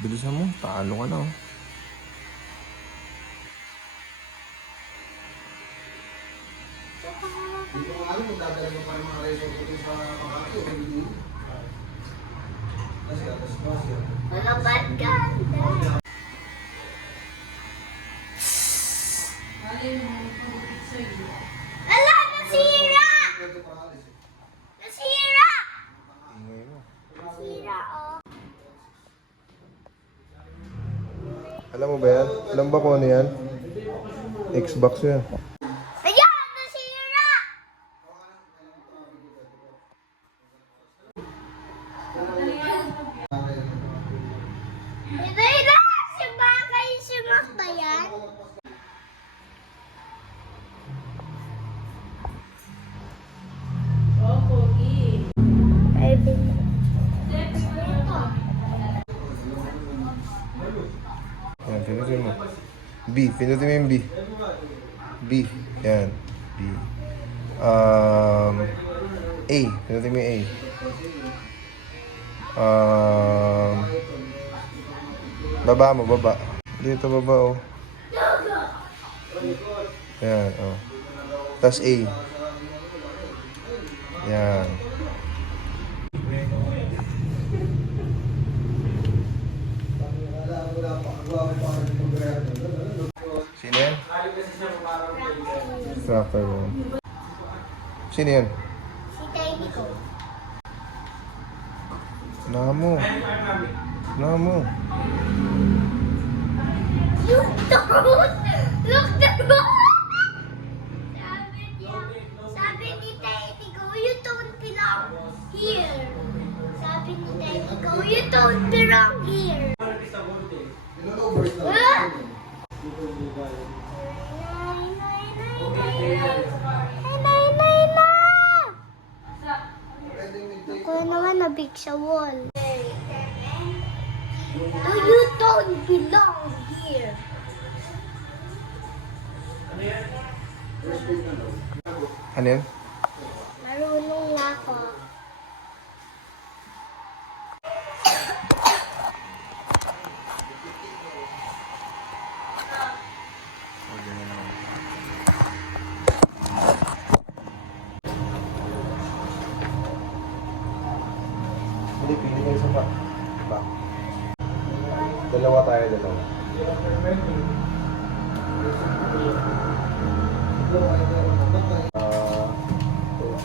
Bilisan mo, talo ka na oh. Dito ko alam kung dadala mo pa rin mga resort ko sa Makati o hindi. Mga bad ka. Ala, nasira! Nasira! Ingay mo. Nasira, oh. Alam mo ba yan? Alam ba kung ano yan? Xbox yan. Ayan, nasira! Nasira! Sumakay, sumakayan. Yan, pinutin mo. B, pinutin mo yung B. B, yan. B. A, pinutin mo yung A. Baba mo, baba. Dito baba, oh. Yan, oh. Tapos A. Yan. Sino yan? Trapper mo. Sino yan? Si Tiny ko. Namo. Namo. Look the road! Look the road! Sabi ni Tiny ko, you don't belong here. Sabi ni Tiny ko, you don't belong here. Ah! Ako naman nabig sa wall. No, you don't belong here. Ano yan? Marunong na ako. Hindi, pili kayo sa back. Back. Dalawa tayo, dalawa.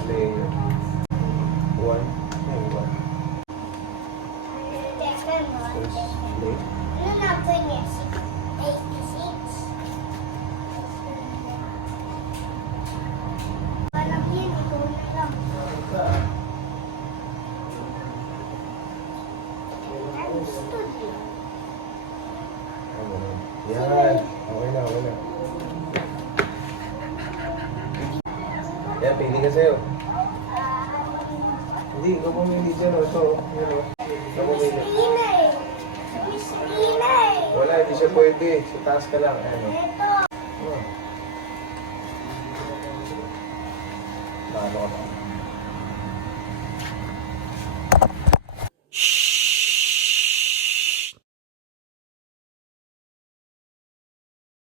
Play. One. Ay, one. Teka mo. First play. Ano na po niya? 86. Walang yun. Ito na lang. Understood you. Yan. Okay na, okay na. Yan, pili ka sa'yo. Hindi, ikaw pumili dyan. Ito, yun o. Ikaw pumili. Inay. Miss Inay. Wala, hindi siya pwede. Sa taas ka lang. Ano? Ito. Ano ka ba?